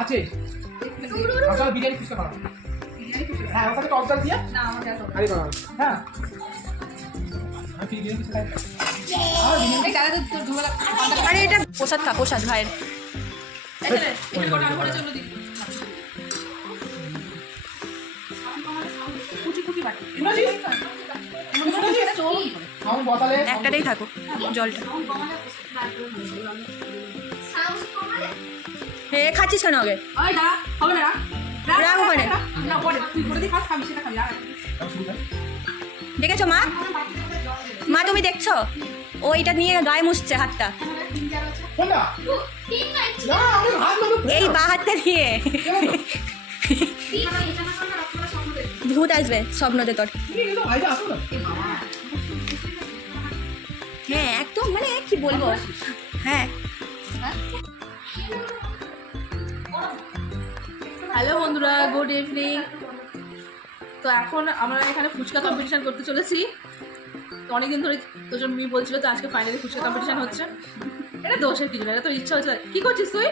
আছে আচ্ছা বিরিয়ানি ফুচকা বানাও হ্যাঁ ওখানে টক ডাল দিয়ে না আমার গ্যাস আরে বাবা হ্যাঁ আমি বিরিয়ানি ফুচকা খাই এই দাদা তো ঢোলা আরে এটা প্রসাদ খা প্রসাদ ভাইয়ের এটা কটা আলু করে চলো দিই কুচি কুচি বাটি খাও বোতলে একটাতেই থাকো জলটা হে খাচ্ছিস কেন আগে ওই দাঁড়া হবে না রাখ ওখানে না পরে তুই করে দিয়ে খাস খাবি সেটা খাবি আর দেখেছো মা মা তুমি দেখছো ও এটা নিয়ে গায়ে মুছছে হাতটা কোনটা না আমি হাত ধরে এই বা হাতটা নিয়ে ভূত আসবে স্বপ্নতে তোর কিন্তু ভাইটা আসো না হ্যাঁ একদম মানে কি বলবো হ্যাঁ হ্যালো বন্ধুরা গুড ইভিনিং তো এখন আমরা এখানে ফুচকা কম্পিটিশন করতে চলেছি তো অনেকদিন ধরে তোজন মি বলছিল তো আজকে ফাইনালি ফুচকা কম্পিটিশন হচ্ছে এটা দোষের কিছু না এটা তো ইচ্ছা হচ্ছে কি করছিস তুই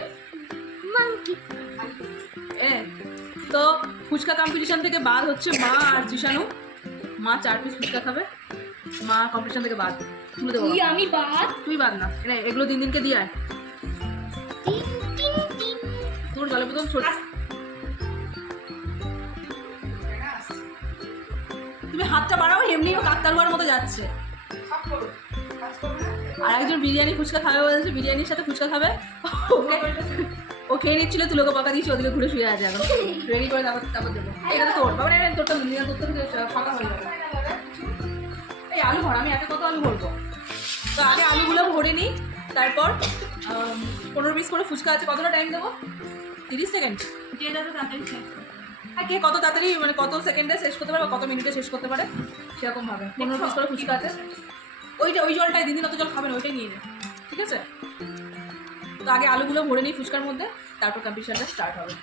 তো ফুচকা কম্পিটিশন থেকে বাদ হচ্ছে মা আর জিশানু মা 4 পিস ফুচকা খাবে মা কম্পিটিশন থেকে বাদ তুলে দেবো আমি বাদ তুই বাদ না এগুলো দিনকে দিয়ে আয় তোর জলের বোতল ছোট তুমি হাতটা বাড়াও এমনিও কাকতারুয়ার মতো যাচ্ছে আর একজন বিরিয়ানি ফুচকা খাবে বলছে বিরিয়ানির সাথে ফুচকা খাবে ও খেয়ে নিচ্ছিল তুই লোকে পাকা দিয়েছি ওদিকে ঘুরে শুয়ে আছে এখন রেডি করে তারপর দেবো এটা তো তোর বাবা তোরটা দুনিয়া তোর থেকে ফাঁকা হয়ে যাবে এই আলু ভর আমি এত কত আলু ভরবো তো আগে আলুগুলো ভরে নিই তারপর 15 পিস করে ফুচকা আছে কতটা টাইম দেবো 30 সেকেন্ড যে দাদা তাড়াতাড়ি শেষ হ্যাঁ কে কত তাড়াতাড়ি মানে কত সেকেন্ডে শেষ করতে পারে বা কত মিনিটে শেষ করতে পারে সেরকম ভাবে 15 পিস করে ফুচকা আছে ওই জলটাই দিন অত জল খাবেন ওইটাই নিয়ে নে ঠিক আছে তো আগে আলুগুলো ভরে নিই ফুচকার মধ্যে তারপর কম্পিটিশনটা স্টার্ট হবে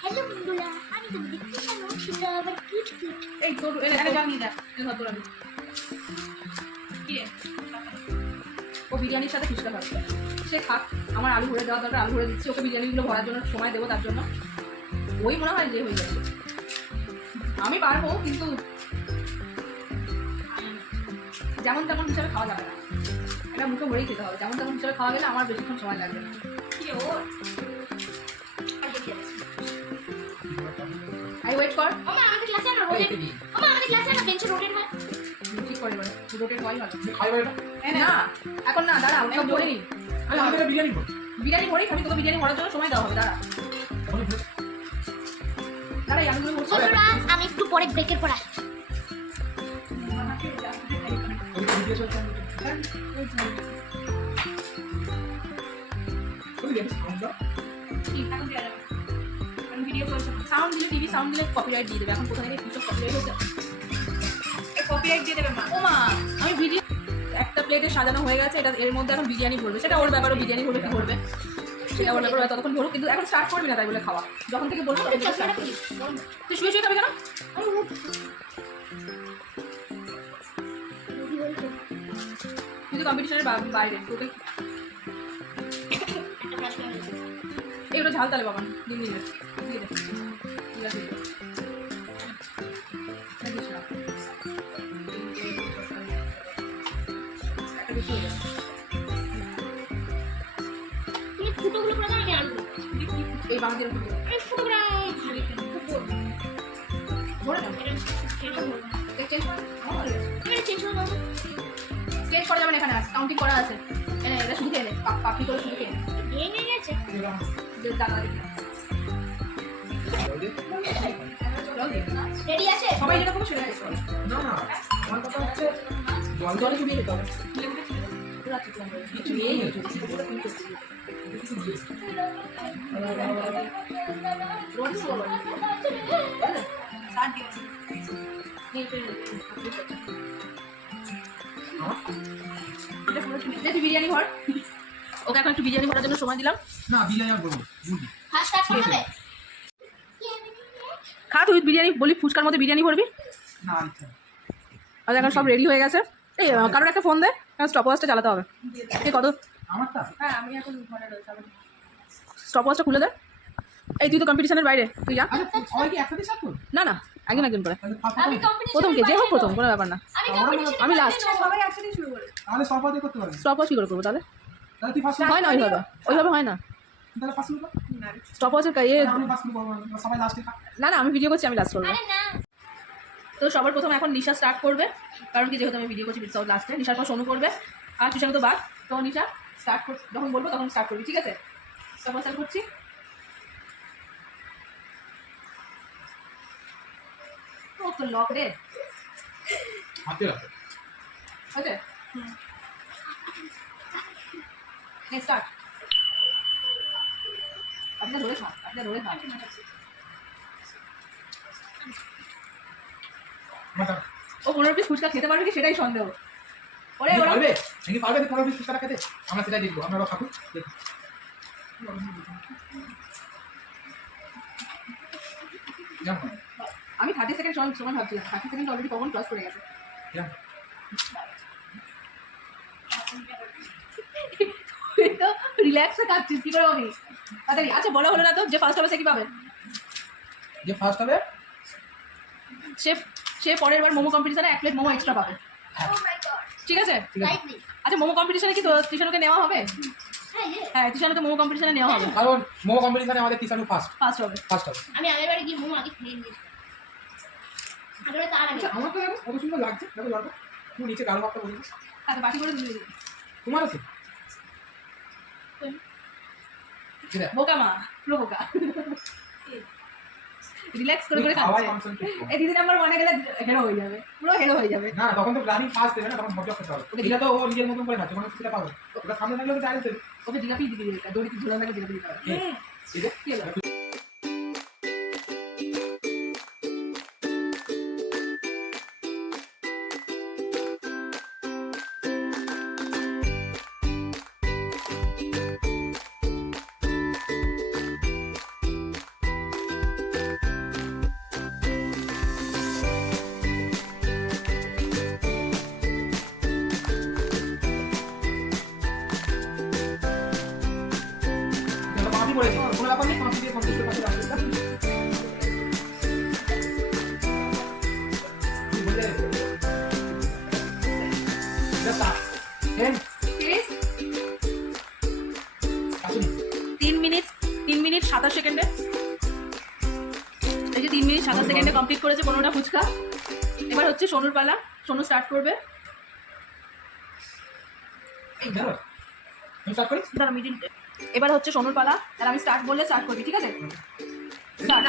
হ্যালো বন্ধুরা আমি তো দেখতে চাই সেটা আবার কিউট কিউট এই তোর এনে জানি না তোর আমি কি রে ও বিরিয়ানির সাথে ফুচকা খাবে সে খাক আমার আলু ভরে দেওয়া দরকার আলু ভরে দিচ্ছি ওকে বিরিয়ানিগুলো ভরার জন্য সময় দেবো তার জন্য ওই মনে হয় যে হয়ে যাবে আমি পারবো কিন্তু যেমন তেমন হিসাবে খাওয়া যাবে না এটা মুখে ভরেই খেতে হবে যেমন তেমন হিসাবে খাওয়া গেলে আমার বেশিক্ষণ সময় লাগবে না কি ও আই ওয়েট কর মামা আমাদের ক্লাসে না রোটেট মামা আমাদের ক্লাসে না বেঞ্চে রোটেট হয় ঠিক করে এবারে রোটেট হয় ভালো খাইবা এটা না এখন না দাঁড়া আমি ভরে নিই আমি এটা বিরিয়ানি করব বিরিয়ানি ভরেই খাবি তোকে বিরিয়ানি ভরার জন্য সময় দেওয়া হবে দাঁড়া দাঁড়া এই আলুগুলো ভরছি বন্ধুরা আমি একটু পরে ব্রেকের পর আসছি সাউন্ড দিলে টিভি সাউন্ড দিলে কপিরাইট দিয়ে দেবে এখন কোথা থেকে কিছু কপিরাইট হচ্ছে কপিরাইট দিয়ে দেবে মা ও মা আমি ভিডিও একটা প্লেটে সাজানো হয়ে গেছে এটা এর মধ্যে এখন বিরিয়ানি ভরবে সেটা ওর ব্যাপারও বিরিয়ানি ভরবে কি ভরবে সেটা ওর ব্যাপারে ততক্ষণ ভরুক কিন্তু এখন স্টার্ট করবি না তাই বলে খাওয়া যখন থেকে বলবো তখন থেকে স্টার্ট করবি তুই শুয়ে শুয়ে খাবি কেন কিন্তু কম্পিটিশনের বাইরে তোকে এগুলো ঝাল তালে বাবা দিন দিন ঠিক আছে ঠিক আছে তুমি ফুটোগুলো করে দাও আমি আনবো এই বাংলাদেশ আমি ফটোগ্রাফ ভালো কেন ধরে না চেঞ্জ করে চেঞ্জ করা যাবে না এখানে আছে কাউন্টিং করা আছে এনে এটা শুধু খেয়ে নে পাপড়ি করে শুধু খেয়ে নে ভেঙে গেছে দাদা দেখি রেডি আছে সবাই যেটা করবো সেটা করো না না আমার কথা হচ্ছে জলে চুবিয়ে খেতে হবে বিরিয়ানি ঘর ওকে এখন একটু বিরিয়ানি ভরার জন্য সময় দিলাম না বিরিয়ানি আর বলবো ফার্স্ট স্টার্ট করবে খা তুই বিরিয়ানি বলি ফুচকার মধ্যে বিরিয়ানি ভরবি না আচ্ছা আর এখন সব রেডি হয়ে গেছে এই কারোর একটা ফোন দে স্টপ ওয়াচটা চালাতে হবে এই কত আমারটা হ্যাঁ আমি এখন ঘরে রয়েছি। স্টপ ওয়াচটা খুলে দে। এই তুই তো কম্পিটিশনের বাইরে, তুই যা। আচ্ছা সবাই কি একসাথে স্টার্ট করব? না না, একজন একজন করে। তাহলে ফার্স্ট আমি প্রথম কে যে হোক প্রথম, কোনো ব্যাপার না। আমি লাস্ট। সবাই একসাথে শুরু করে। তাহলে সব দিয়ে করতে পারবি। স্টপ ওয়াচ কি করে করবো তাহলে? তাহলে তুই ফার্স্ট হয় না ওইভাবে, ওইভাবে হয় না। তাহলে ফার্স্ট করব। স্টপ ওয়াচের আমি ফার্স্ট করব, সবাই লাস্টে। না না, আমি ভিডিও করছি, আমি লাস্ট করবো। আরে না তো সবার প্রথম এখন নিশা স্টার্ট করবে, কারণ কি যেহেতু আমি ভিডিও করছি লাস্টে। নিশার পর সোনু করবে আর কৃষাকে তো বাদ। তো নিশা স্টার্ট কর, যখন বলবো তখন স্টার্ট করবি, ঠিক আছে? তখন স্টার্ট করছি। ও তো লক রে, হাতে রাখ। Okay next start. আপনি ধরে থাক, আপনি ধরে থাক। মাথা ও 15 পিস ফুচকা খেতে পারবে কি সেটাই সন্দেহ। ওরে ওরা পারবে নাকি পারবে না 15 পিস ফুচকা খেতে? আমরা সেটাই দেখবো, আমরা খাবো দেখো। যেমন আমি 30 সেকেন্ড সময় ভাবছিলাম, 30 সেকেন্ড অলরেডি কমন ক্লাস করে গেছে। যেমন তুই তো রিল্যাক্সে কাটছিস, কি করে হবে তাড়াতাড়ি? আচ্ছা বলা হলো না তো, যে ফার্স্ট হবে সে কি পাবে? যে ফার্স্ট হবে সে সে পরের বার মোমো কম্পিটিশনে 1 প্লেট মোমো এক্সট্রা পাবে, ও মাই গড ঠিক আছে? ঠিক আছে। লাইক মি আচ্ছা মোমো কম্পিটিশনে কি তো টিশানুকে নেওয়া হবে? হ্যাঁ হ্যাঁ টিশানুকে মোমো কম্পিটিশনে নেওয়া হবে, কারণ মোমো কম্পিটিশনে আমাদের টিচারও ফার্স্ট হবে। হবে। আমি আগের বারে গিয়ে মোমো আগে খেয়ে নিয়েছি আগের তার আগে আচ্ছা আমার তো দেখো কত সুন্দর লাগছে, দেখো লড়কা তুই নিচে কালো ভাবটা বলবি আচ্ছা বাকি করে দিবি। তোমার আছে ঠিক আছে। বোকা মা, পুরো বোকা। রিল্যাক্স করে করে খাওয়াই খাচ্ছে। কনসেন্ট্রেট এই দিদি নাম্বার 1 গেলে হেরো হয়ে যাবে, পুরো হেরো হয়ে যাবে। না তখন তো রানিং ফার্স্ট দেবে না, তখন ভদ্র করতে হবে। ওকে এটা তো ও নিজের মতন করে খাচ্ছে, মানে সেটা পাবে ওটা সামনে থাকলে তো জানিস ওকে জিলাপি দিবি, দড়িতে ঝুলানোকে জিলাপি দিতে হবে। ঠিক আছে। কি হলো? এটা পাঁচই পড়েছে, কোনো ব্যাপার নেই, পাঁচই দিয়ে 50 টাকা রাখবে। তুই বলে দে। Just start. 10, Please, আসুন। 3 মিনিট 27 সেকেন্ডে। এই যে 3 মিনিট 27 সেকেন্ডে কমপ্লিট করেছে 15টা ফুচকা। এবার হচ্ছে সোনুর পালা, সোনু স্টার্ট করবে। এই ধরো। আমি স্টার্ট করি। দাঁড়া মিনিট। এবার হচ্ছে সোনুর পালা, আর আমি স্টার্ট বললে স্টার্ট করবি, ঠিক আছে? স্টার্ট।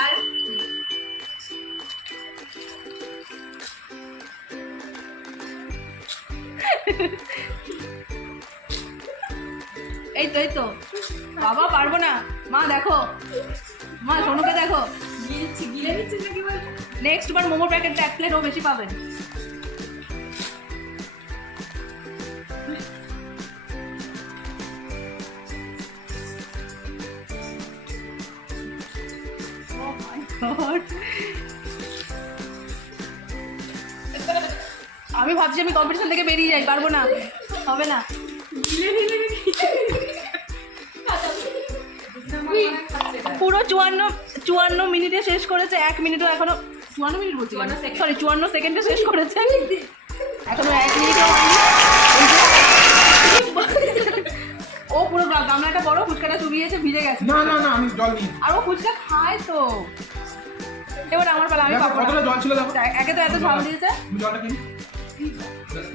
এই তো বাবা পারবো না, মা দেখো, মা সোনুকে দেখো, গিলে নিচ্ছিস নাকি বল? নেক্সট বার মোমো প্যাকেটটা 1 প্লেট ও বেশি পাবেন। Oh my God. আমি ভাবছি আমি কম্পিটিশন থেকে বেরিয়ে যাই, পারবো না, হবে না। গিলে নিলে নাকি? পুরো 54 মিনিটে শেষ করেছে, 1 মিনিটও এখনো 54 মিনিট বলছি, 54 সেকেন্ড। সরি 54 সেকেন্ডে শেষ করেছে, এখনো 1 মিনিটও হয়নি। ও পুরো গামলাটা বড়, ফুচকাটা চুবিয়েছে, ভিজে গেছে। না না না আমি জল নিই। আর ও ফুচকা খায় তো। এবার আমার পালা, আমি দেখো পাবো কতটা না। জল ছিল দেখো। একে তো এত ঝাল দিয়েছে, তুমি জলটা কিনি।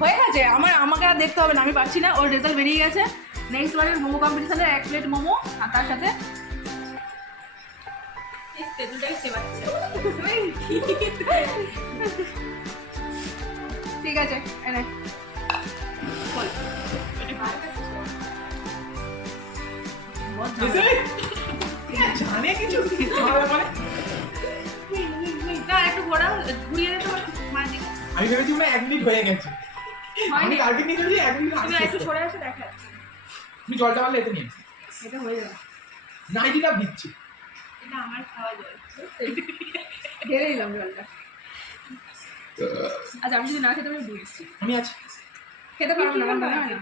হয়ে গেছে। আমাকে আর দেখতে হবে না, আমি পারছি না, ওর রেজাল্ট বেরিয়ে গেছে। নেক্সট বারের মোমো কম্পিটিশনে 1 প্লেট মোমো আর তার সাথে এই তেঁতুলটাকে চেবাচ্ছে। ঠিক আছে এনে বল। এসে? জানে কিছু আমার ব্যাপারে? না একটু ঘুরিয়ে দে তো মায়ের দিকে। আমি ভেবেছি মনে হয় 1 মিনিট হয়ে গেছে। আমি টার্গেট নিয়ে চলেছি 1 মিনিট তুমি আগে একটু সরে আসো, দেখা তুমি জলটা মারলে এতে নিয়ে এটা হয়ে যাবে। 90 লাভ দিচ্ছি। এটা আমার খাওয়া জল। ঢেলে দিলাম জলটা। আচ্ছা আমি যদি না খেতে পারি দিয়ে দিচ্ছি। আমি আছি। খেতে পারবো না, আমার মনে হয় না।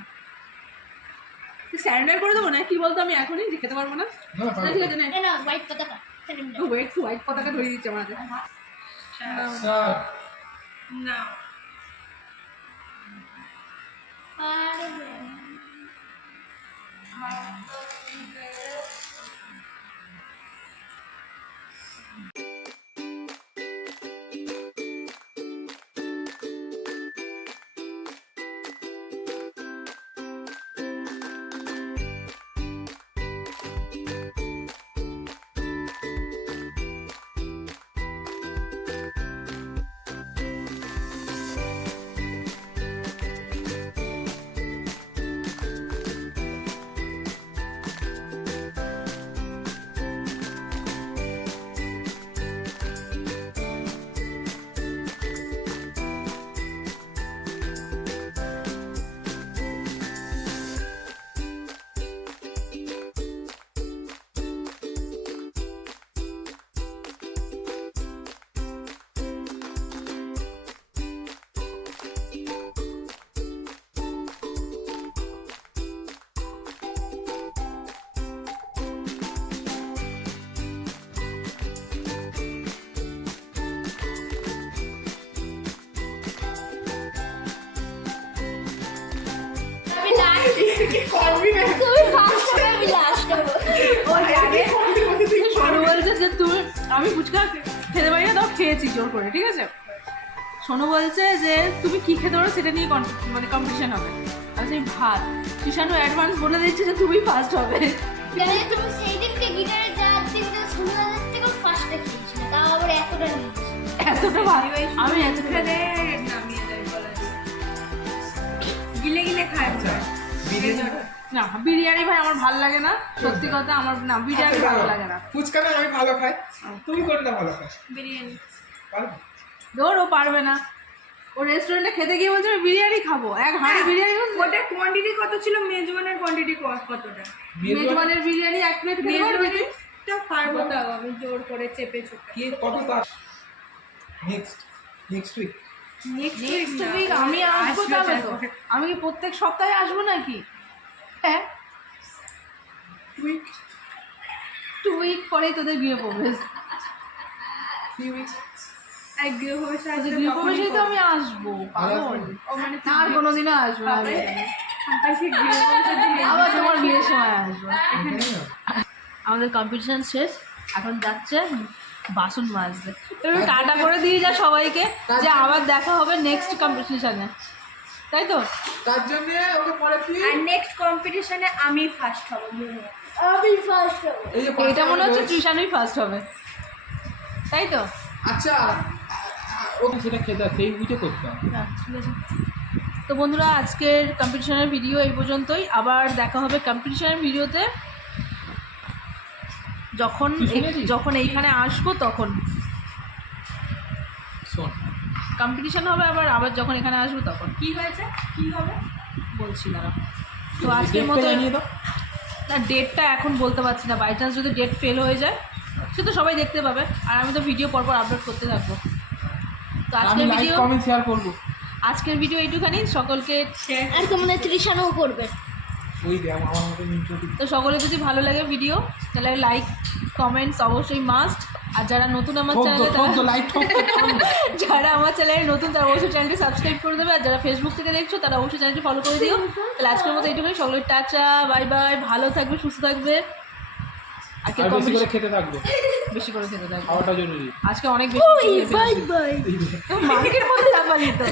স্যারেন্ডার করে দেবো না কি বলতো আমি এখনই যে খেতে পারবো না না না, ঠিক আছে না এ না হোয়াইট পতাকা সিলিন্ডার ওয়েট হোয়াইট পতাকা ধরিয়ে দিচ্ছে আমার হাতে স্যার না আর তুমি ফার্স্ট হবে আমি লাস্ট হবো ও জানে সোনু বলছে যে তুই আমি ফুচকা খেতে পারি না তাও খেয়েছি জোর করে ঠিক আছে সোনু বলছে যে তুমি কি খেতে পারো সেটা নিয়ে মানে কম্পিটিশন হবে আর সেই ভাত সুশানু অ্যাডভান্স বলে দিচ্ছে যে তুমি ফার্স্ট হবে জানে তুমি সেই দিনকে গিটারে যাওয়ার দিনকে শুনলাদের থেকে ফার্স্টে খেয়েছিল তাও আবার এতটা নিয়েছি এতটা ভালো আমি এতটা গিলে গিলে খায় বিরিয়ানি না বিরিয়ানি ভাই আমার ভালো লাগে না সত্যি কথা আমার না বিরিয়ানি ভালো লাগে না ফুচকা না আমি ভালো খাই তুমি কোনটা ভালো খাও বিরিয়ানি পারবে ধর ও পারবে না ও রেস্টুরেন্টে খেতে গিয়ে বলছে আমি বিরিয়ানি খাবো এক হাঁড়ি বিরিয়ানি ওটার কোয়ান্টিটি কত ছিল মেজবানের কোয়ান্টিটি কতটা মেজবানের বিরিয়ানি এক প্লেট খেতে পারবি তুই? মেজবানটা পারবো তাও আমি জোর করে চেপে চেপে কি কত তার নেক্সট উইক নেক্সট উইক আমি আসবো তবে তো আমি কি প্রত্যেক সপ্তাহে আসবো নাকি হ্যাঁ টু উইক পরেই তোদের গৃহ প্রবেশ এক গৃহপ্রবেশে আসলে গৃহ প্রবেশেই তো আমি আসবো পাগল ও মানে আর কোনোদিনও আসবো না আমি। আকাশে গৃহপ্রবেশের দিন আবার তোমার বিয়ের সময় আসবো আমাদের কম্পিটিশন শেষ এখন যাচ্ছে বাসন মাজতে একটু টাটা করে দিয়ে যা সবাইকে যে আবার দেখা হবে নেক্সট কম্পিটিশনে তাই তো তার জন্য ওকে পরে কি আর নেক্সট কম্পিটিশনে আমি ফার্স্ট হব আমি ফার্স্ট হবো এই যে এটা মনে হচ্ছে ট্রিশানুই ফার্স্ট হবে তাই তো আচ্ছা ওকে সেটা খেতে সেই উইটে করতে হবে হ্যাঁ, ঠিক আছে তো বন্ধুরা আজকের কম্পিটিশনের ভিডিও এই পর্যন্তই আবার দেখা হবে কম্পিটিশনের ভিডিওতে যখন যখন এইখানে আসবো তখন শোন কম্পিটিশন হবে আবার আবার যখন এখানে আসবো তখন কি হয়েছে কি হবে বলছি না তো আজকের মতো জানিয়ে দাও না ডেটটা এখন বলতে পারছি না বাই চান্স যদি ডেট ফেল হয়ে যায় সে তো সবাই দেখতে পাবে আর আমি তো ভিডিও পরপর আপলোড করতে থাকবো তো আমি আজকের লাইক ভিডিও কমেন্ট শেয়ার করব আজকের ভিডিও এইটুখানি সকলকে আর তোমাদের তৃষানও করবে ওই দে আমার মতো ইন্ট্রোটি তো সকলে যদি ভালো লাগে ভিডিও তাহলে লাইক কমেন্টস অবশ্যই মাস্ট আর যারা নতুন আমার চ্যানেলে ঠক লাইক ঠক যারা আমার চ্যানেলে নতুন তারা অবশ্যই চ্যানেলটি সাবস্ক্রাইব করে দেবে আর যারা ফেসবুক থেকে দেখছো তারা অবশ্যই চ্যানেলটি ফলো করে দিও তাহলে আজকের মতো এইটুকুই সকলের টাটা বাই বাই ভালো থাকবে সুস্থ থাকবে আর আর বেশি করে খেতে থাকবে বেশি করে খেতে থাকবে খাওয়াটা জরুরি আজকে অনেক বেশি বাই বাই মার্কেট মধ্যে লাফালি তো